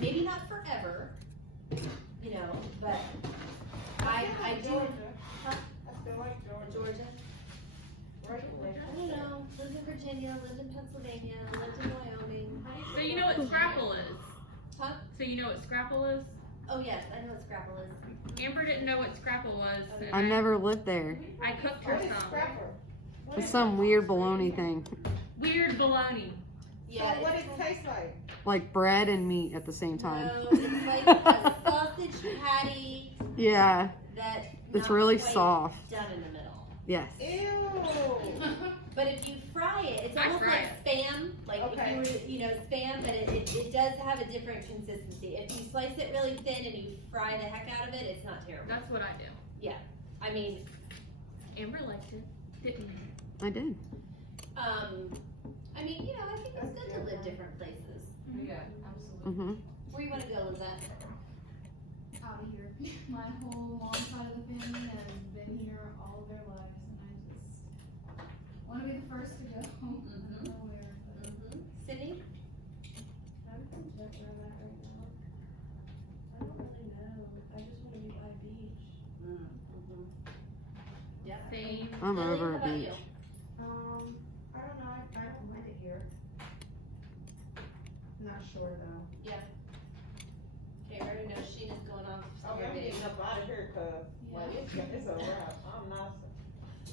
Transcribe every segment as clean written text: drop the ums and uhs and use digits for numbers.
maybe not forever, you know, but I do. Georgia. Huh? I feel like Georgia. Georgia. Right, I don't know. Lived in Virginia, lived in Pennsylvania, lived in Wyoming. So you know what Scrapple is? Huh? So you know what Scrapple is? Oh yes, I know what Scrapple is. Amber didn't know what Scrapple was. and I never lived there. I cooked her What is some. scrapper? What It's is some it? weird bologna thing. Weird bologna. Yeah. So what does it's it taste like? Like bread and meat at the same time. No, it's like a sausage patty Yeah, that's it's not really quite soft. done in the middle. Yes. Ew. But if you fry it, it's I almost fry like spam. Like Okay. if you were, to, you know, spam, but it does have a different consistency. If you slice it really thin and you fry the heck out of it, it's not terrible. That's what I do. I mean, Amber liked it. Didn't you? I did. I mean, you know, I think it's good to live different places. Yeah, absolutely. Mhm. Where you want to go, Lizette? Out of here. My whole mom side of the family has been here all of their lives, and I just want to be the first to go. I don't know where, but Sydney? I'm content where I'm at right now. I don't really know. I just want to be by a beach. Yeah. Same. I'm Lily, over how a about beach. you? I don't know. I don't mind it here. Not sure though. Okay, I already know Sheena's going off Oh, somewhere I'm big. getting up out of here, cause like it's a wrap. I'm not.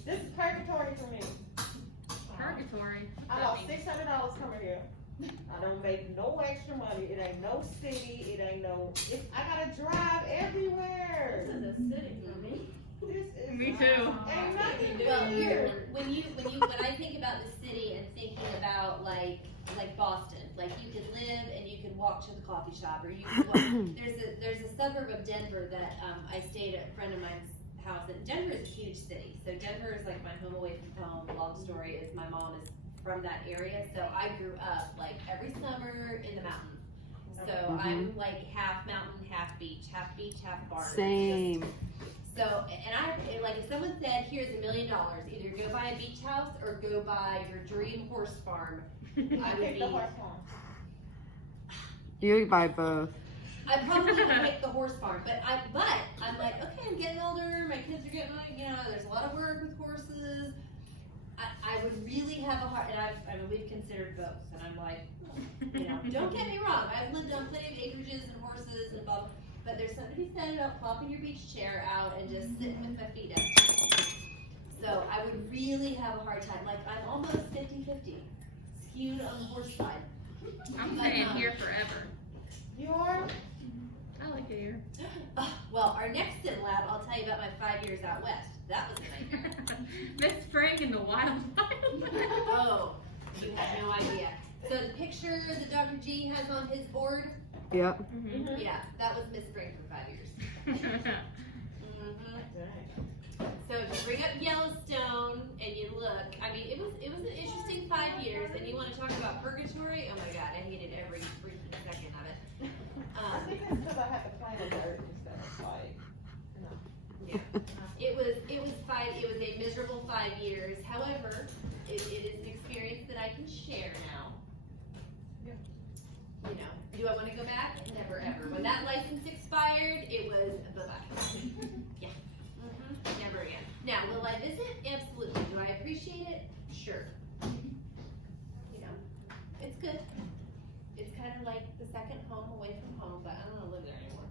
This is purgatory for me. Purgatory. I lost $600 coming here. I don't make no extra money. It ain't no city. It ain't no. I gotta drive everywhere. This is a city for me. This is. Me too. Ain't nothing to Well, do here. when I think about the city and thinking about like Boston, like you can live and you can walk to the coffee shop, or you can walk. There's a suburb of Denver that I stayed at a friend of mine's house. And Denver is a huge city, so Denver is like my home away from home. Long story is my mom is from that area, so I grew up like every summer in the mountains. So I'm like half mountain, half beach, half barn. Same. So, and like if someone said, here's $1 million, either go buy a beach house or go buy your dream horse farm, I would Pick be, the horse farm. You could buy both. I probably would pick the horse farm, but I'm like, okay, I'm getting older, my kids are getting, you know, there's a lot of work with horses. I would really have a hard, and I mean, we've considered both, and I'm like, you know, don't get me wrong, I've lived on plenty of acreages and horses and blah, blah, but there's something to be said about plopping your beach chair out and just sitting with my feet up. So I would really have a hard time, like I'm almost 50-50, skewed on the horse side. I'm staying here forever. You are? I like it here. Well, our next sim lab, I'll tell you about my 5 years out west. That was a nightmare. Miss Frank in the wild. Oh, you have no idea. So the picture that Dr. G has on his board, Yep. Mhm. yeah, that was Miss Spring for 5 years. So if you bring up Yellowstone and you look, I mean, it was an interesting 5 years, and you want to talk about purgatory? Oh my God, I hated every freaking second of it. I think it's because I had to plan a dirt instead of like. It was a miserable 5 years. However, it is an experience that I can share now. You know, do I want to go back? Never ever. When that license expired, it was bye-bye. Yeah. Never again. Now, will I visit? Absolutely. Do I appreciate it? Sure. You know, it's good. It's kind of like the second home away from home, but I don't want to live there anymore.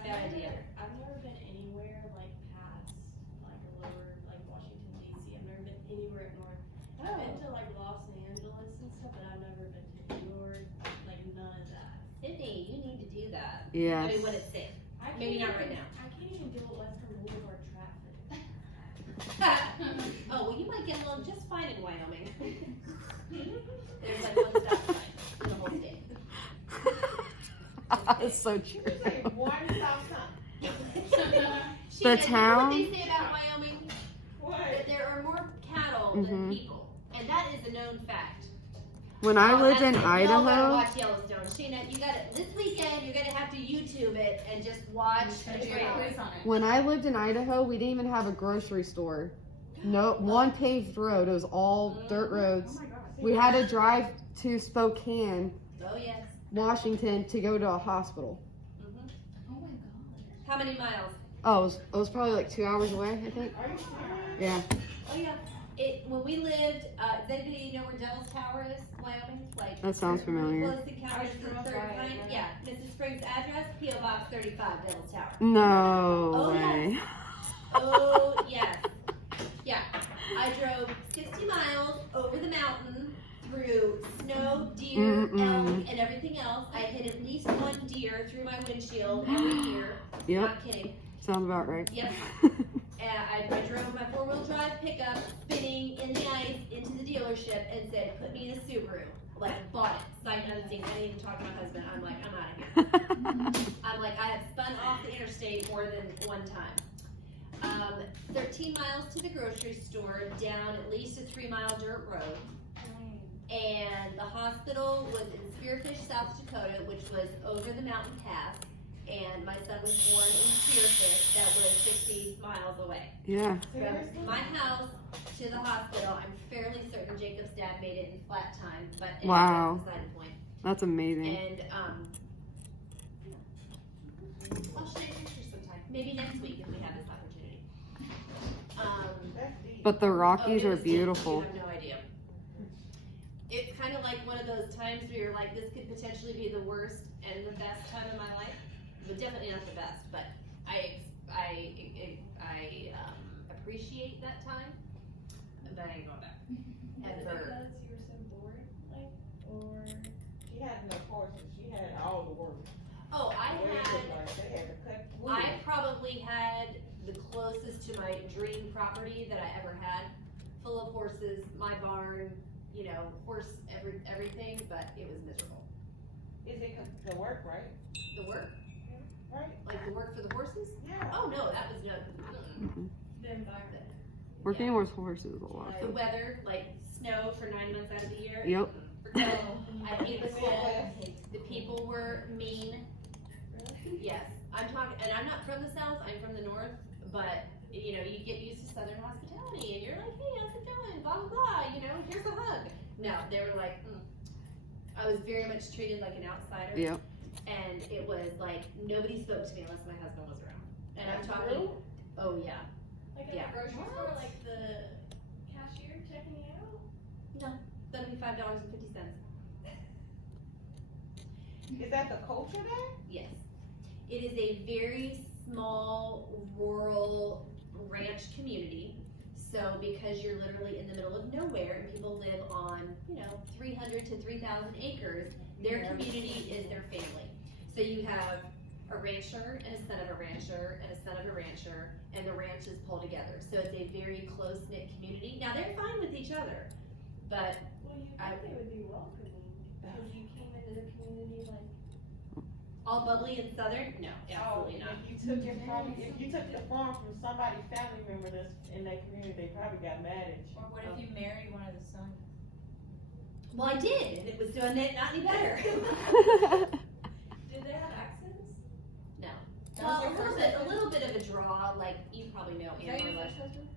Bad idea. I've never been anywhere like past like lower like Washington D.C. I've never been anywhere up north. I've been to like Los Angeles and stuff, but I've never been to New York. Like none of that. Sydney, you need to do that. Yes. I mean, when it's safe. I can't Maybe not even- right now. I can't even deal with Western Boulevard traffic. Oh, well, you might get along just fine in Wyoming. There's like one stop sign in the whole state. It's so true. You say one stop sign. Sheena, The you know town- what they say about Wyoming? What? That there are more cattle than people. And that is a known fact. When I lived in Y'all gotta Idaho, watch Yellowstone. Sheena, you gotta, this weekend, you're gonna have to YouTube it and just watch the trailer. when I lived in Idaho, we didn't even have a grocery store. No, one paved road. It was all dirt roads. Oh my god. We had to drive to Spokane, Oh, yes. Washington to go to a hospital. Mhm. Oh my god. How many miles? Oh, it was probably like 2 hours away, I think. Are you serious? Yeah. Oh yeah. When we lived, does anybody know where Devil's Tower is, Wyoming? Like That sounds familiar. close encounters of the third kind. Yeah. Mrs. Springs address, P.O. Box 35, Devil's Tower. No Oh, way. Oh yes. Yeah. I drove 60 miles over the mountain through snow, deer, Mm-mm. elk, and everything else. I hit at least one deer through my windshield every year. Yep, Not kidding. sounds about right. Yep. And I drove my 4-wheel drive pickup spinning in the ice into the dealership and said, put me in a Subaru. Like, bought it. Sight unseen. I didn't even talk to my husband. I'm like, I'm out of here. I'm like, I have spun off the interstate more than one time. 13 miles to the grocery store, down at least a 3-mile dirt road. And the hospital was in Spearfish, South Dakota, which was over the mountain pass. And my son was born in Spearfish, that was 60 miles away. Yeah. Seriously? My house to the hospital, I'm fairly certain Jacob's dad made it in flat time, but anyway, Wow. that's beside the point. That's amazing. And, I'll show you pictures sometime, maybe next week if we have this opportunity. That's deep. But the Rockies Oh, it are was deep. beautiful. You have no idea. It's kind of like one of those times where you're like, this could potentially be the worst and the best time of my life, but definitely not the best. But I appreciate that time, but I ain't going back. Is it Ever. because you were so bored, like, or? She had no horses, she had all the work. Oh, They had to cut wood. I probably had the closest to my dream property that I ever had, full of horses, my barn, you know, everything, but it was miserable. Is it 'cause the work, right? The work, Right? like the work for the horses? Yeah. Oh no, that was no. Mm-mm. The environment. Working with horses is a lot. The weather, like snow for 9 months out of the year. Yep. Forget it. I hate the cold. The people were mean. Yes, I'm talking, and I'm not from the south. I'm from the north. But you know, you get used to Southern hospitality, and you're like, hey, how's it going? Blah blah blah. You know, here's a hug. No, they were like, I was very much treated like an outsider. Yep. And it was like nobody spoke to me unless my husband was around. And I'm That's talking. true? Oh yeah. Like at Yeah. the grocery store, like the cashier checking you out? $75.50. Is that the culture there? Yes. It is a very small rural ranch community. So because you're literally in the middle of nowhere and people live on, 300 to 3,000 acres, their community is their family. So you have a rancher and a son of a rancher and a son of a rancher, and the ranches pull together. So it's a very close-knit community. Now they're fine with each other, but Well, you I- think they would be welcoming, because you came into the community like. all bubbly and southern? No, absolutely not. If you took the farm from somebody's family member that's in that community, they probably got mad at you. Or what if you married one of the sons? Well, I did, and it was doing it not any better. Did they have accents? No. That Well, was your first husband? a little bit of a draw, like you probably know Is that Amber your Lush. first husband?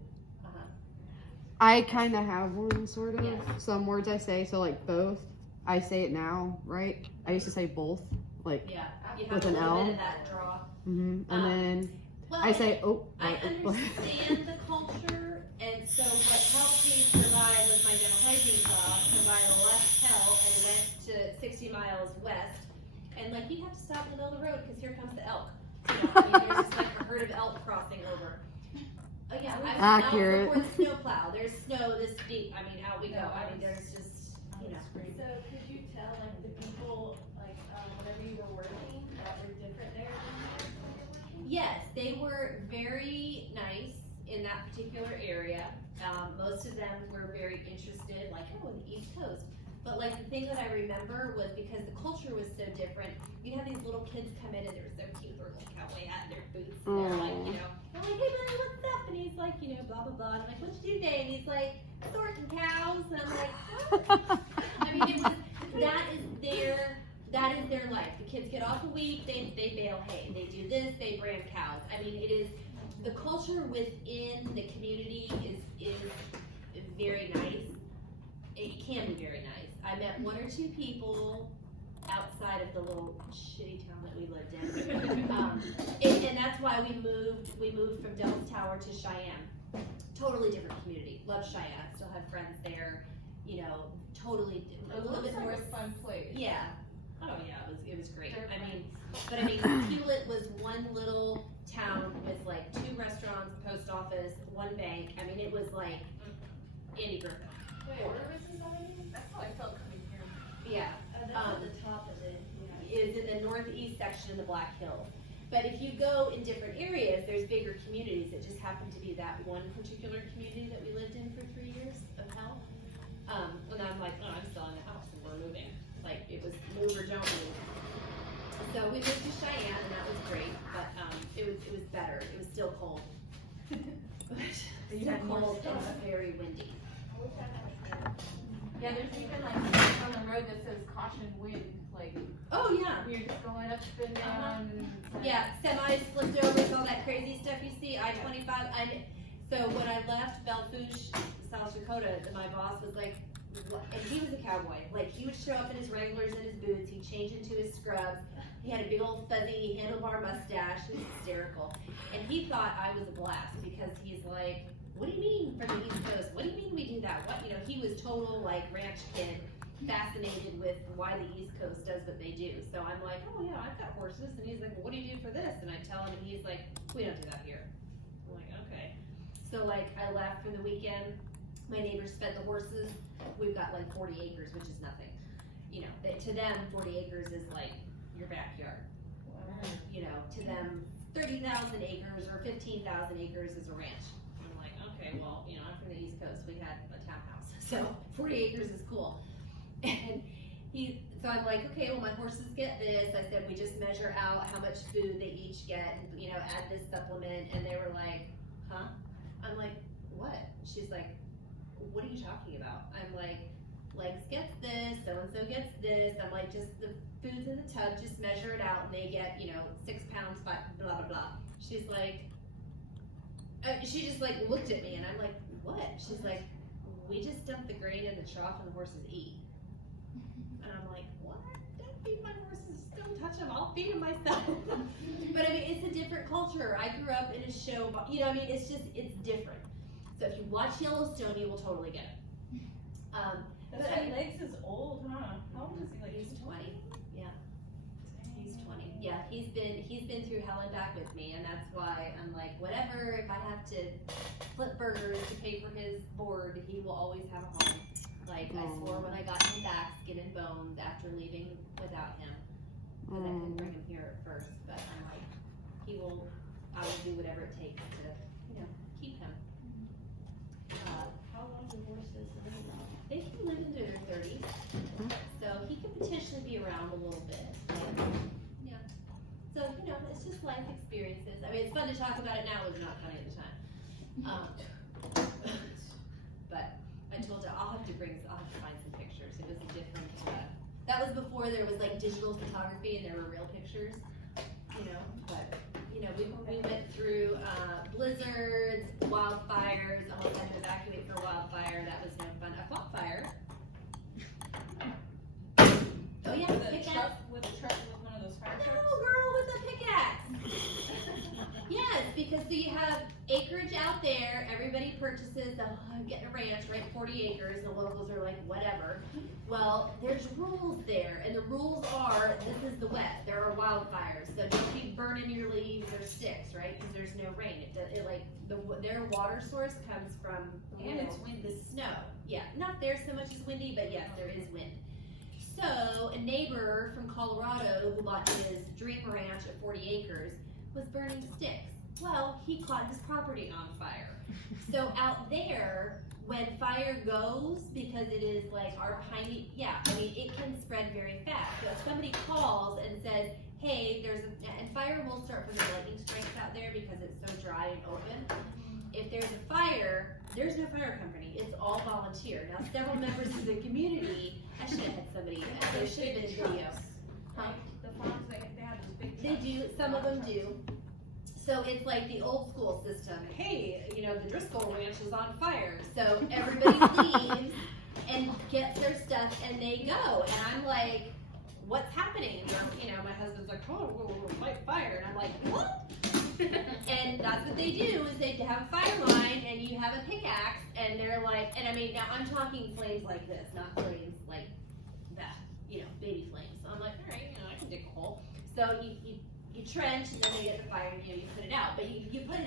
I kind of have one, sort of. Yeah. Some words I say, so like both. I say it now, right? I used to say both, like, Yeah, you With have a an little L? bit of that draw. and Um, then Well, I say, oh. I oh, understand the culture, and so what helped me survive was my dental hygiene job, combined left hell and went to 60 miles west, and like you have to stop in the middle of the road because here comes the elk. There's just like a herd of elk crossing over. Oh yeah, I was Accurate. out before the snow plow. There's snow this deep. I mean, out we go. I mean, there's just So could you tell, like, the people, like, whenever you were working, that were different there than when you were working? Yes, they were very nice in that particular area. Most of them were very interested, like, oh, the East Coast. But like the thing that I remember was because the culture was so different, you have these little kids come in and they were so cute, their little cowboy hat and their boots. And they're like, they're like, hey buddy, what's up? And he's like, blah, blah, blah. And I'm like, what'd you do today? And he's like, sorting cows. And I'm like, what? I mean, it was, that is their life. The kids get off a week, they bale hay. They do this, they brand cows. I mean, it is, the culture within the community is very nice. It can be very nice. I met one or two people outside of of the little shitty town that we lived in. And that's why we moved from Devil's Tower to Cheyenne. Totally different community. Love Cheyenne. Still have friends there. You know, totally a little bit more fun place. Yeah. Oh yeah, it was great. I mean, Hewlett was one little town with like 2 restaurants, post office, 1 bank. I mean, it was like Andy Griffith. That's how I felt coming here. Yeah. That's at the top of it, yeah. Is in the northeast section of the Black Hills. But if you go in different areas, there's bigger communities. It just happened to be that one particular community that we lived in for 3 years of hell. And I'm like, oh, I'm selling the house and we're moving. Like, it was move or don't move. So we moved to Cheyenne and that was great, but it was better. It was still cold. Still cold and very windy. Yeah, there's even like on the road that says caution wind, like Oh yeah. you're just going up and down. And it's like- Yeah, semis flipped over, all that crazy stuff you see, I-25. So when I left Belfouche, South Dakota, my boss was like, and he was a cowboy. Like, he would show up in his Wranglers and his boots, he'd change into his scrubs. He had a big old fuzzy handlebar mustache, it was hysterical. And he thought I was a blast because he's like, what do you mean from the East Coast? What do you mean we do that? What, you know, he was total like ranch kid, fascinated with why the East Coast does what they do. So I'm like, oh yeah, I've got horses. And he's like, well, what do you do for this? And I tell him, and he's like, we don't do that here. I'm like, okay. So like, I left for the weekend. My neighbors fed the horses. We've got like 40 acres, which is nothing. You know, to them, 40 acres is like your backyard. You know, to them, 30,000 acres or 15,000 acres is a ranch. I'm like, okay, well, you know, I'm from the East Coast. We had a townhouse, so 40 acres is cool. And so I'm like, okay, well, my horses get this. I said, we just measure out how much food they each get, and, you know, add this supplement. And they were like, huh? I'm like, what? She's like, what are you talking about? I'm like, Legs gets this, so-and-so gets this. I'm like, just the food's in the tub, just measure it out, and they get, you know, 6 pounds, blah, blah, blah. She's like, she just like looked at me, and I'm like, what? She's like, we just dump the grain in the trough and the horses eat. And I'm like, what? Don't feed my horses, don't touch them, I'll feed them myself. But I mean, it's a different culture. I grew up in a show, you know, I mean, it's just, it's different. So if you watch Yellowstone, you will totally get it. But Legs is old, huh? How old is he? Like He's 20. Yeah, he's 20. Yeah, he's been through hell and back with me, and that's why I'm like, whatever. If I have to flip burgers to pay for his board, he will always have a home. Like I swore when I got him back, skin and bones, after leaving without him, because I couldn't bring him here at first. But I'm like, I will do whatever it takes to, you know, keep him. How long do horses live now? They can live into their 30s, so he could potentially be around a little bit. Yeah. So, you know, it's just life experiences. I mean, it's fun to talk about it now. It was not funny at the time. But I told her I'll have to find some pictures. It was a different, that was before there was like digital photography and there were real pictures, you know, but. You know, we went through blizzards, wildfires, almost had to evacuate for wildfire. That was no fun. I fought fire. Oh yeah, pickaxe. with a truck with one of those fire No, trucks? girl, with a pickaxe. Yes, because so you have acreage out there. Everybody purchases. Oh, I'm getting a ranch, right? 40 acres. And the locals are like, whatever. Well, there's rules there, and the rules are this is the wet. There are wildfires, so don't be burning your leaves or sticks, right? Because there's no rain. Their water source comes from And it's windy. the snow. Yeah, not there so much as windy, but yes, there is wind. So a neighbor from Colorado who bought his dream ranch at 40 acres was burning sticks. Well, he caught his property on fire. So out there, when fire goes, because it is like our piney, I mean, it can spread very fast. So if somebody calls and says, hey, and fire will start from the lightning strikes out there because it's so dry and open. If there's a fire, there's no fire company. It's all volunteer. Now, several members of the community, I should have had somebody, there should have been a video. Huh? The farms, they have those big They trucks. do, some of them do. So it's like the old school system. Hey, you know, the Driscoll Ranch is on fire. So everybody leaves and gets their stuff and they go. And I'm like, what's happening? And they're, you know, my husband's like, oh, we'll fight fire. And I'm like, what? And that's what they do, is they have a fire line, and you have a pickaxe, and they're like, and I mean, now I'm talking flames like this, not flames like that, you know, baby flames. So I'm like, all right, you know, I can dig a hole. So you trench, and then you get the fire, and you know, you put it out. But you put it